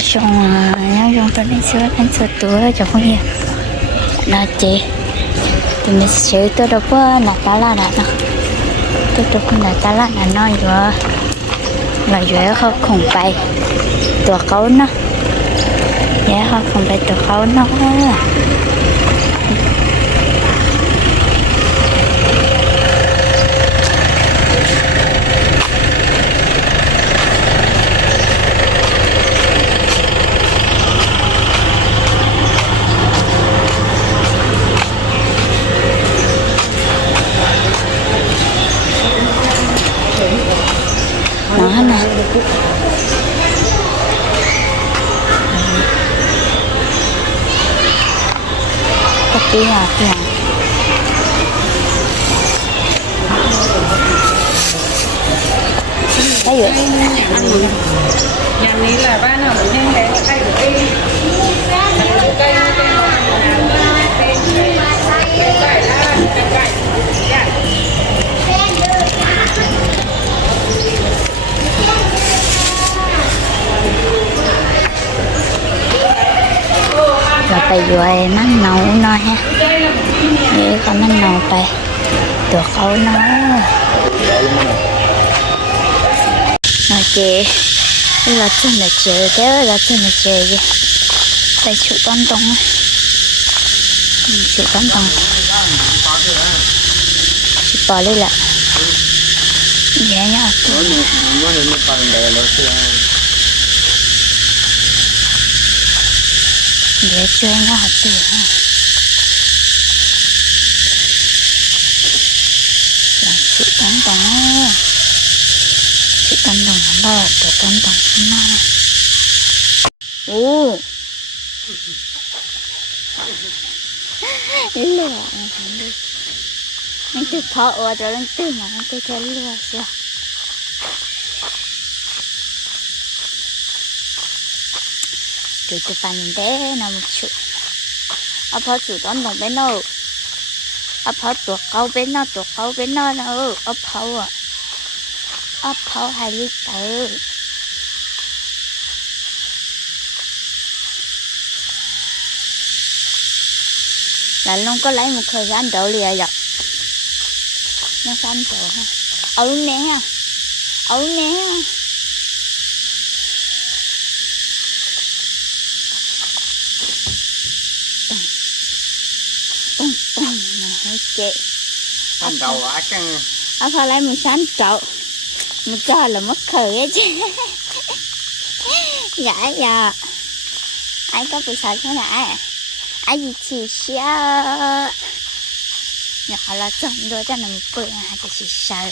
xong nhau chồng à, tôi đến sửa đến sửa tuổi cho không nhiều, là chị thì mình sửa tôi đâu có là ta là đã đâu tôi đâu có là ta là là nó vừa là vừa không không bay tuổi cấu nó. Dạ không không bay tuổi cấu nó nó nè cái tí à kìa cái gì ăn gì? Nhà này là ba nào cũng nhanh đấy cây của cây cây là phải nấu nó ha. Con măng nấu phải được khâu nó? Nó chị đây là chân là chị thế là chân là chị gì đây chịu con tông á. Ừ, chịu เดี๋ยวเชิญก็หัดเตะสุดตันตังสุดตันตังบ้าตัวตันตังน่าโอ้เหลือมันดูมันติดเพอเว่าจะเล่นตื่นมามันติดแค่เลือดเสีย từ từ phần đế nó một chút ở phố chủ đó nồng bên nó ở phố tuột câu bên nó tuột câu bên nó nó ở phố à ở phố hai lít tử là luôn có lấy một thời gian đậu lìa dọc nó xanh rồi ha ừ nè ha ừ nè ha chị. Ban đầu á chăng à phải lấy một sáng trậu một cho là mất khởi á chứ. Dạ dạ. Ai có bị sợ thế này? Ai gì chỉ sợ. Nhỏ là chồng đôi cho nó cười à chỉ chỉ sợ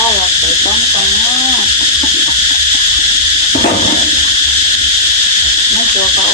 tay là tự tốn con á nó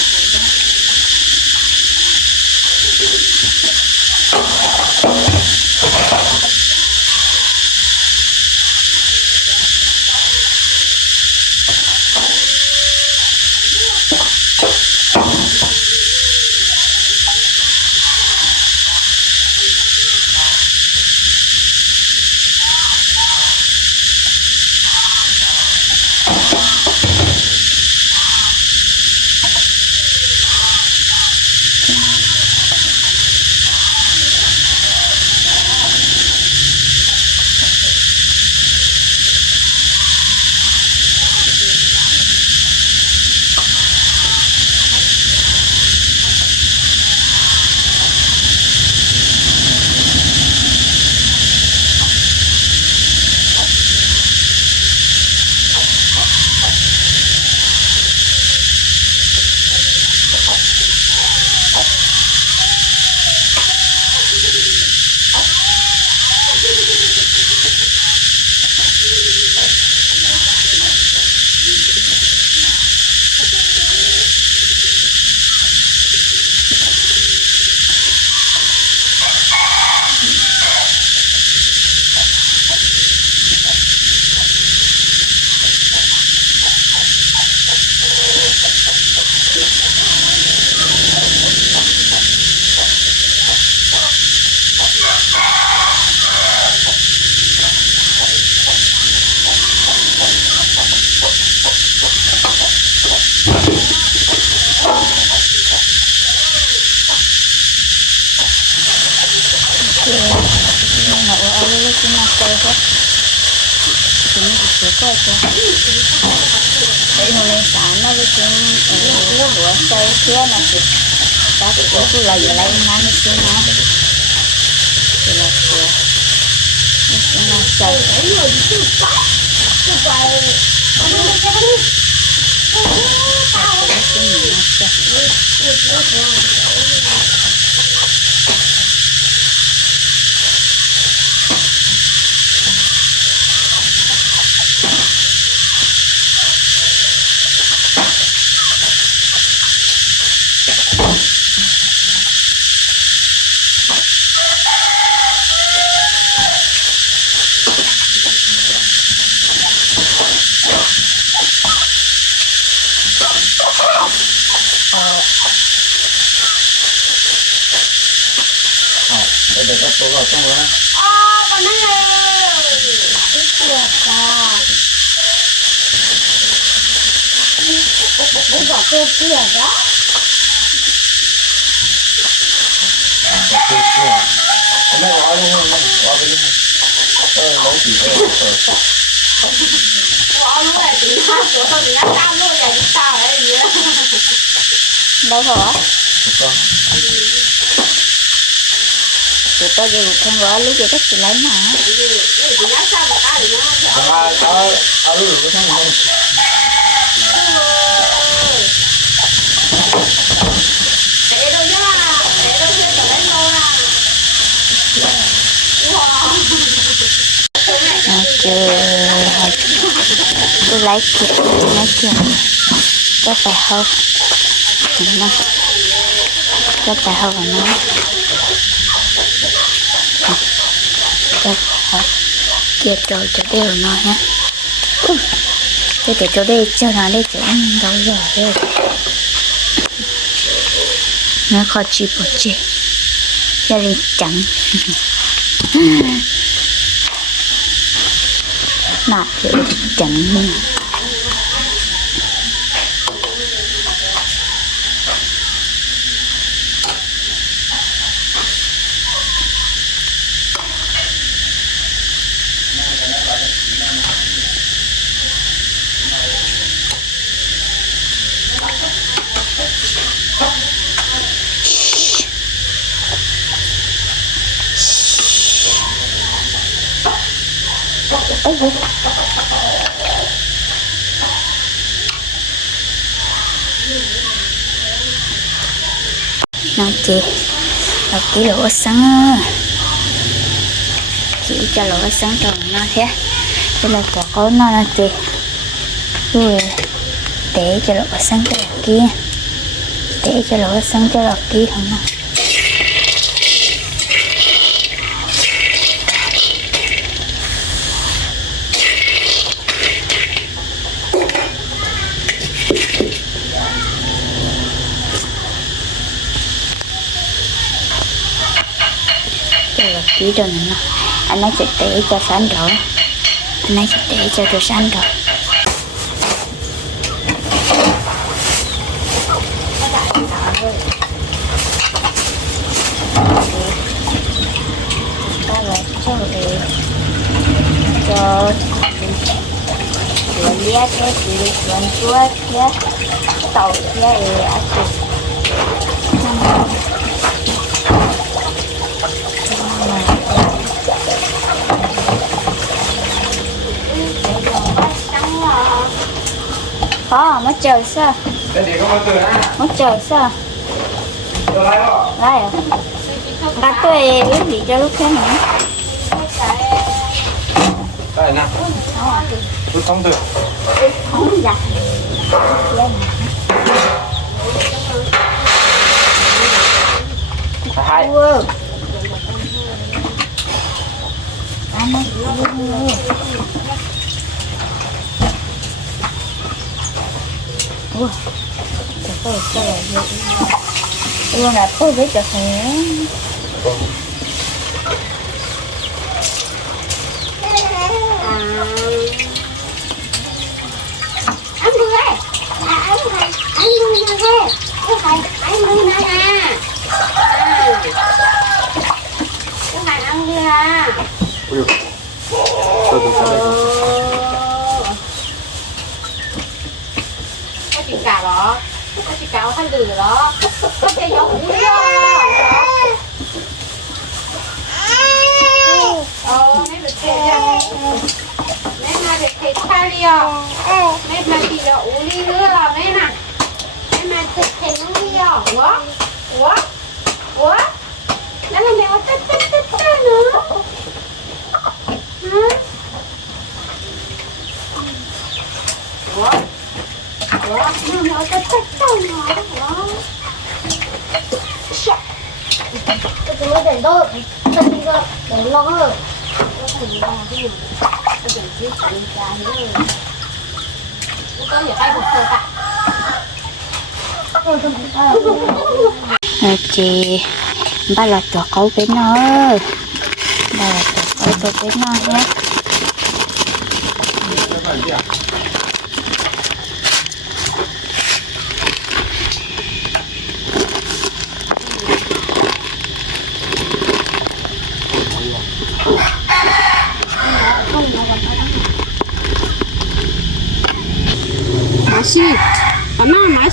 chưa chúng mình sẽ có cho để hôm nay sáng nó với chúng ở kia là chị ta thì cũng cứ là giờ lại mang xuống nó thì là của nó ยวก็ตัวก็ต้องละอ๋อตอนนั้นเลยไม่ปวดจ้าโอ้โหบอกตัวเปลี่ยนแล้วตัวเปลี่ยนไม่ร้อยเลยไม่ร้อยไปเลยเออร้อยสี่เออเออร้อยด้วยถึงห้าตัวเท่านี้เก้าลูกใหญ่นี้าอะไรอย่างเงี้ยเราเหรอถูกต้อง mà ta ai có rõ lúc được cái không? à, mà tôi lấy kịp lấy chuyện có phải không nó có phải không và nó có phải không Ờ, ờ. kia trời cho đều nó ha Ui, cái để chỗ đây cho nó đây chỗ đâu rồi đây. Nó khó chịu bỏ chê gia đình trắng. Nạt thì trắng nữa chị là kỹ lỗ sáng á. chỉ cho lỗ sáng rồi nó thế đây là quả có nó là chị rồi để cho lỗ sáng cho lỗ kia để cho lỗ sáng cho lọc kia không nào. Chỉ cho nó anh ấy sẽ để cho sáng rồi anh ấy sẽ để cho rồi sáng rồi ta lại cho để cho chuột lia cái gì chuột chuột kia tàu kia thì ăn có mất trời sao Thế thì không có từ á. mất trời sao Tôi lấy bỏ. lại à ba tôi biết gì cho lúc thế này Đây nè. Tôi không từ. không dạ Hai. Wow. Anh nói gì luôn. Ủa, trời ơi, trời ơi. Luôn là tôi biết được hả? anh đưa đây à, anh thầy anh đưa ra đây anh thầy anh đưa ra nè à. anh thầy anh đưa ra Ui, được cái này có chị cả đó có chị cả thân từ đó có chị giống cũng đi ờ mấy bịch tiền nha mấy mai bịch thịt pha đi à mấy mai thì là uống đi nữa là mấy nè mấy mai thịt thịt nó đi à ủa ủa ủa đó là mèo tết tết tết tết nữa hả ủa ủa nó mèo tết tết tết nữa ủa cái thứ để đâu thân đi ra để lo hơn có gì tay một sơ tạ Nè Ờ, chị, ba là tổ cấu bên nó. Ba là tổ cấu tổ bên nó nhé.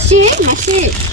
맛이+ 맛.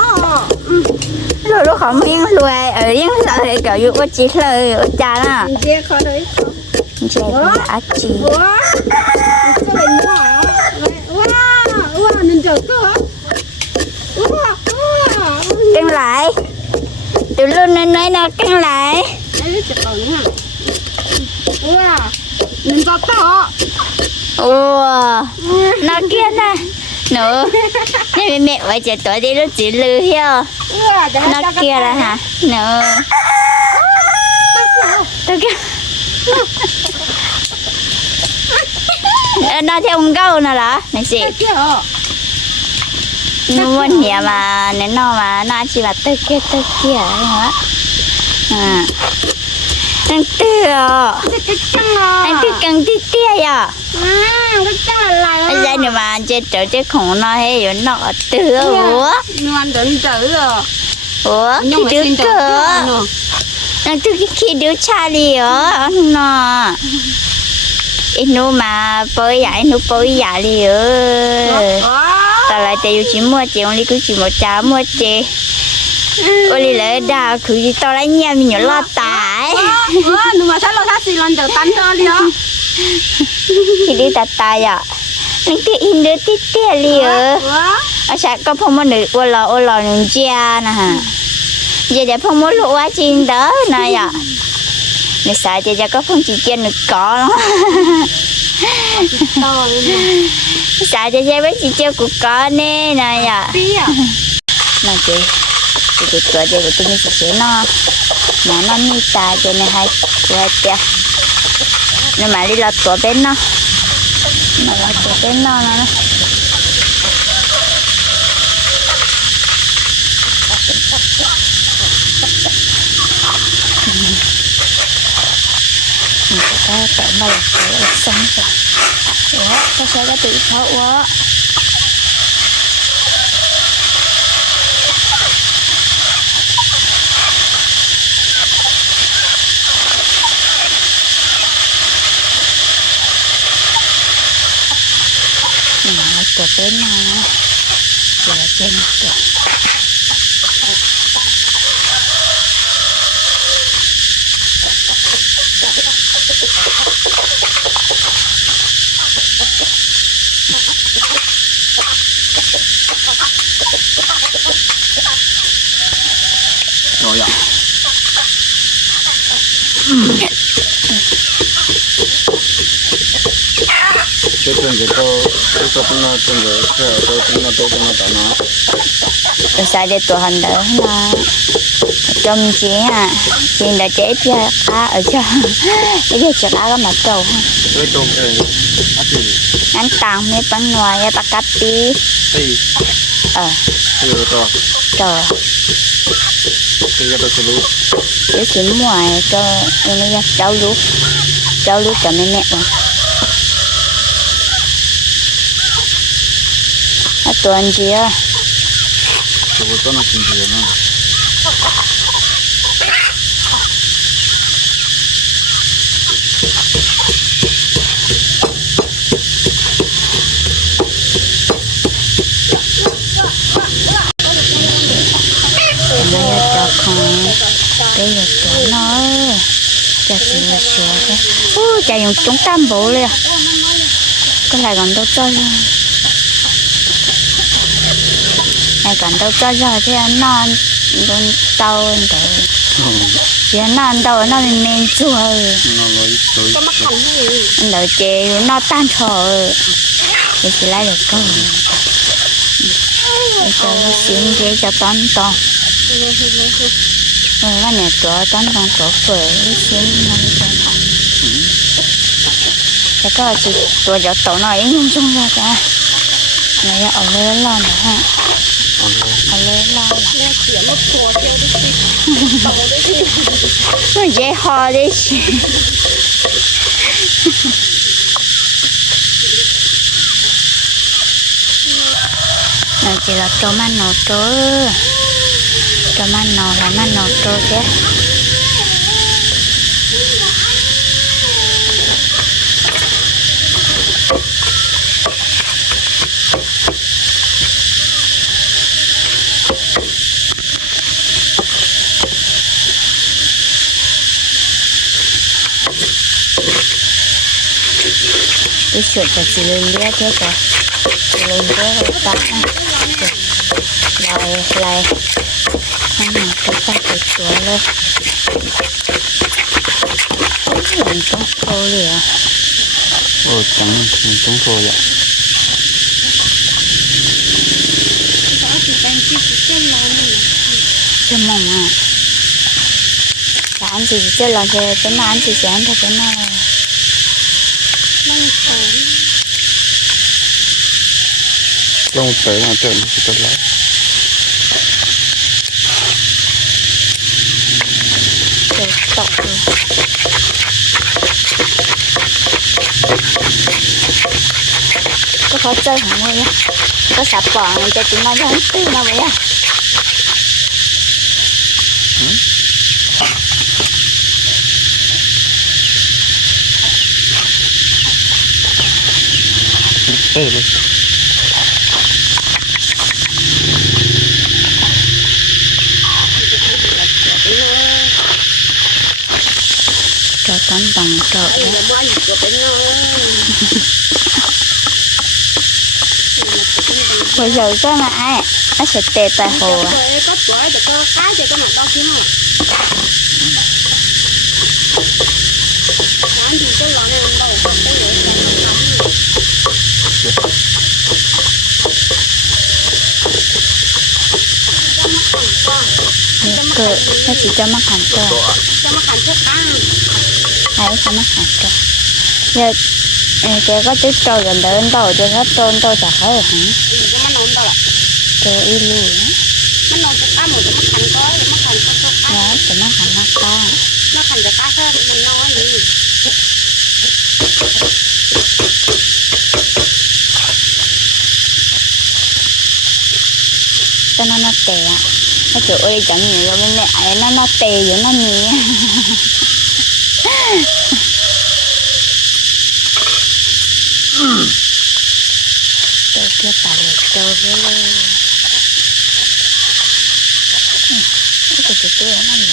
rồi không yên lùi ở yên sợ thì kiểu dụ có ở cha nè chị khó đấy. Chị đã chị. Căng lại. Từ luôn nên nói nó căng lại. Mình có to ủa? Nó kia nè nữa nên mẹ mẹ ở trẻ tuổi đi nó chỉ lư hiểu nó kia là hả? nữa tôi kia nó theo một câu nào đó này chị. Nó muốn nhà mà nên nó mà nó chỉ là tôi kia tôi kia hả? À tư à cái chân à. Đang tư cần tư kia à cái chân là lại bây giờ nếu mà chơi trở chơi khủng nó hay rồi nó ở tư ủa? Ngoan đến chữ rồi ủa? Nhưng cái đứa cơ. nữa đang tư cái khi đứa cha đi ở nó ít nu mà bơi giải nu bơi giải đi ở ta lại tiền chỉ mua tiền only cứ chỉ một cha mua tiền only lấy đào cứ chỉ tao lấy nhà mình nhớ lo 와 누가 살러 사시 런저 딴저리요 thì đi tạt tài à nên cái in đứa tít tít đi ở 와 ở xã có phong môn nữ ô lò ô lò nương cha nè hả giờ để phong môn lụa chín đó này à nếu xã giờ giờ có phong chỉ chân được có lắm xã giờ giờ với chỉ chơi của có nè này à 삐야 nè chị chị chị tuổi giờ của tôi mới sẽ nó. Mà nó mi ta cho nên hai tuổi cha nhưng mà đi lọt tuổi bên nó mà lọt tuổi bên nó nó ta tự mà là tự sống rồi ủa ta sẽ có tự thấu ủa? 朵白呢，也要煎一个。这顿给。Tôi cũng nói tôi cũng nói rồi sai để tụi hành đỡ mà trong chị à chị đã chế cho cá ở ừ, cho cái gì cho cá có mặt trâu cái tôi cái á thì tàng mấy bánh ngoài ya ta cắt tí. Tí. ờ. Thì cái tôi trời. Thì cái tôi sẽ lúc cái chuyện ngoài cho em mới ra cháu lú. Cháu lú cho mẹ mẹ rồi à tuần chị ơi thì cái tôi nó chuyện gì nữa nó ra cho con. Cái giờ tuổi nó. Cho sửa sửa cái. Ô chạy dùng chúng tam bộ liền. Cái này còn đâu cho rồi này còn đâu cho rồi thì non con tàu rồi thì non đâu nó mình men chua rồi nó lấy mắc hành gì đợi chị nó tan thở thì chị lấy được câu để cho nó xin thế cho tón tón rồi cái này chỗ tón tón chỗ phở xin nó cho nó thế có chị tôi cho tổ nó ấy nhung chung ra cả này ở đây lo nữa ha lên lo nghe tiếng một đi đi nó chị Này chỉ là cho mà nổ trố Cho mà nổ là mà nổ trố chứ. Cái chuột là chỉ lên lia thế cả chỉ lên cái rồi ta lại lại. Không mà cái ta cái chuột lên mình có câu liền ờ chẳng chẳng thôi ạ. Cho mong à. Dạ anh chị chưa lần thì cái nào anh chị sẽ ăn thật cái nào trong tới là trận thì tốt lắm rồi tộc rồi có khó chơi hả mua nhá có sạp bò này cho chúng nó tháng tư nào vậy á đây đây cho toán bằng trợ đó Giờ bao nhiêu của cái nó bây giờ có mà ai nó sẽ tê tại hồ à Rồi có tuổi thì có cái thì có mặt đo kiếm mà Cái thì cái lọ này ăn đâu có cái gì Nước cơ nó chỉ cho mắc hàng cơ cho mắc hành thức ăn hay cho mắc hàng cơ giờ ừ, cái có chút trâu gần đến đâu cho hết tôn tôi chả thấy hả Ừ, cho mắc nôn đâu là cái y lù á mắc nôn thức ăn một cái mắc hành có cái mắc hành có thức ăn nhớ cho mắc hàng nó con mắc hành cái cái thôi mình nói gì cho nó nó tè nó chịu ơi chẳng nhiều rồi mẹ ấy nó nó tè vậy nó nhỉ tôi kia tả lệ châu với lơ cái cái tôi nó nhỉ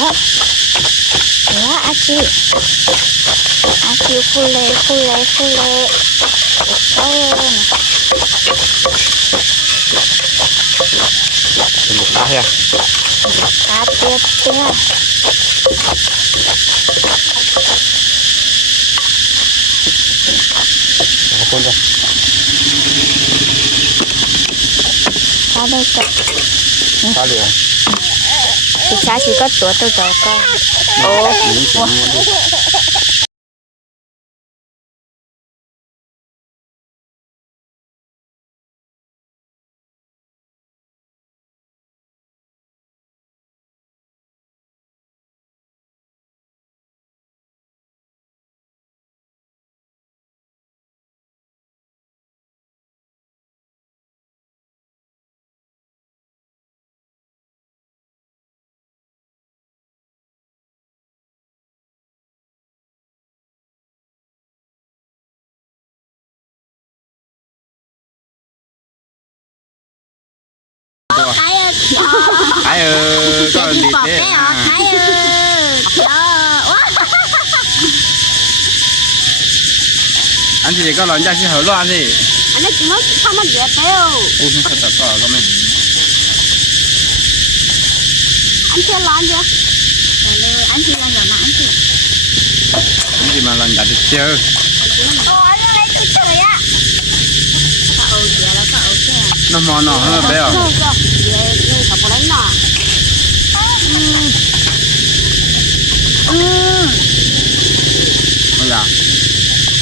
Yep. Ủa á chị Á chị phu lê phu lê phu lê Ôi Đừng có cá ha. Cá tiết tiết Có con đâu. Cá đây cả Cá liền. Thì cá chỉ có tuổi tôi giàu con Ồ thế? cái ọ Cái ơi Ờ Quá Anh chị có lần ra chứ hở loạn gì? anh ấy nó không có dễ béo Ôi, không thật có có mình. anh chưa làm gì Rồi anh chị làm rồi mà anh chị Anh chị mà lần ra được chưa? Nó mò nó hơi béo. Ừ Ôi dạ.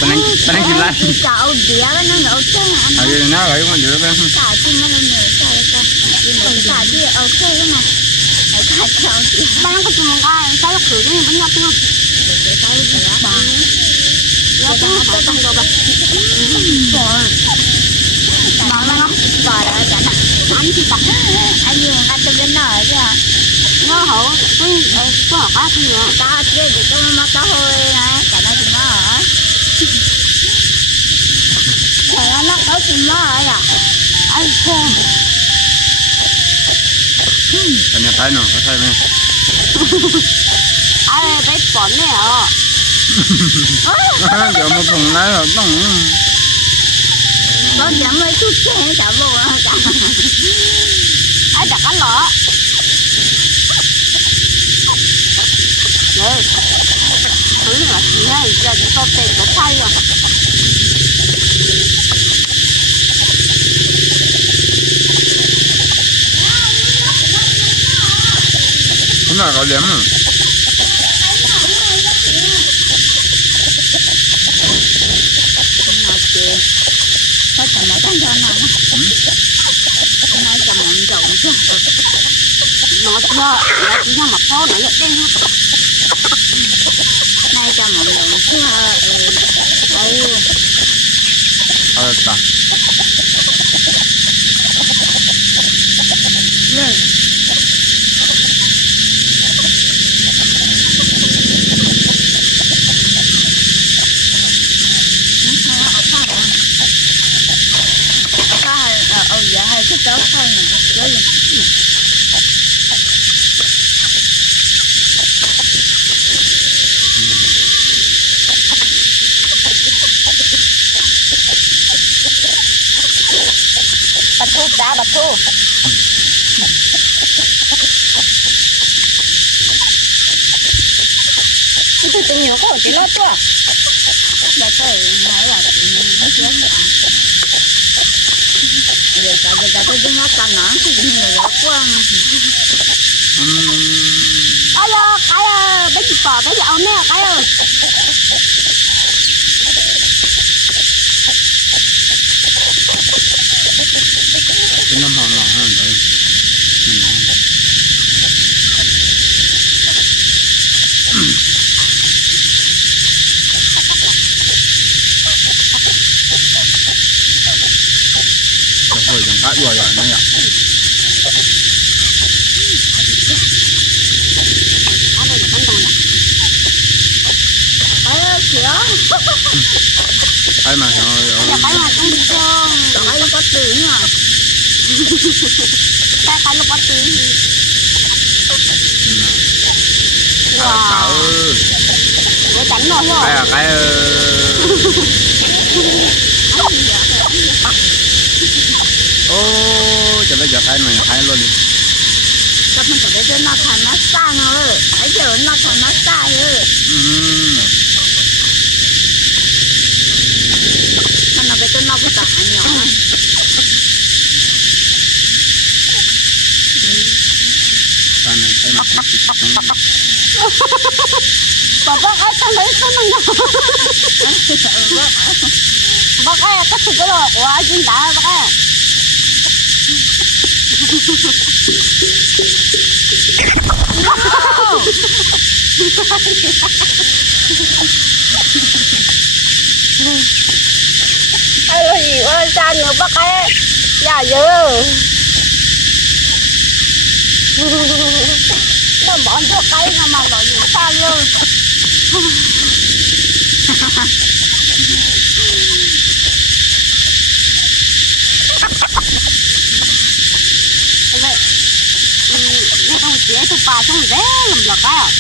Bên anh, bên anh chị lại. Cả ấu đĩa nó ấu chị anh À, vậy nó gửi con đứa bên. cả chị mà nó nhớ sao cả chị mà cả chị ấu chị mà Ở cả chị ấu chị ba nó có chừng một cái sao nó khử đi bên nhau tiêu Để sao chị á bà nhau tiêu phải trong đầu bà Mà nó nó Bà đã cả nè anh thì tập Anh dùng anh tôi bên nở chứ à nó hổ cái cái hổ cá thì ta chơi để cho nó ta hồi này Cả nó chị nó ở cả nó có chị nó ở à anh xem anh nhà thấy nó, có thấy không? ai bé bẩn nè à giờ mà thùng lấy rồi, đông, Có dám mới chút xe chả vô cả ai đặt cái lọ là gì này giờ chúng tôi tìm cái thay rồi Đúng là có liếm rồi. Nó chị Có chồng nó đang cho nó Nó chồng mộng rộng chứ nó chưa nó chỉ là mặt phô nó nhận đen Nay chồng mộng rộng chứ Ừ Đâu Ờ, ta. Rồi Ờ, batu. Itu tunyo kok di lotu ah. Batu ini batu ini siapa? Ya kagak-kagak di makan nah, ini enggak kuang. Hmm. Ayo, ayo, bagi อยู่อย่างนี้อะไปมาเอาเอาอย่ไปมาต้องดูจ้องไปลูกตีเนี่ยไปลูกตีว้าวเดี๋ยวจันหน่อยเอไปอะไปเออ ô chả bây giờ thay này thay luôn đi các bạn chả bây giờ nó thay nó xa nó rồi ấy giờ nó thay nó xa rồi mà nó bây giờ nó cũng tả nhỏ Papa, ay, talay ka na nga. Bakit? Kasi ko, kuha din dahil, bakit? Đã ơi. Gì nữa bác ấy, Dạ dữ. Nó bỏ cho cây nó mà lo gì luôn. vậy ừ, cái ông chế tôi bà xong dễ làm lọc á.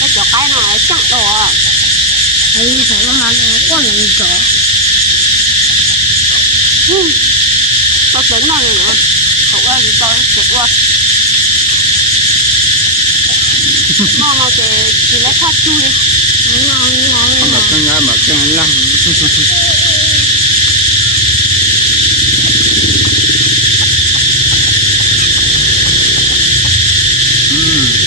Cái chỗ cái này chẳng đồ à ấy phải là mà có lần chỗ tôi tính này nữa? Cậu ơi tôi chết quá nó nó chỉ chỉ lấy thoát chui. Ngon ngon không là cái nhái mà cái lăng Hum.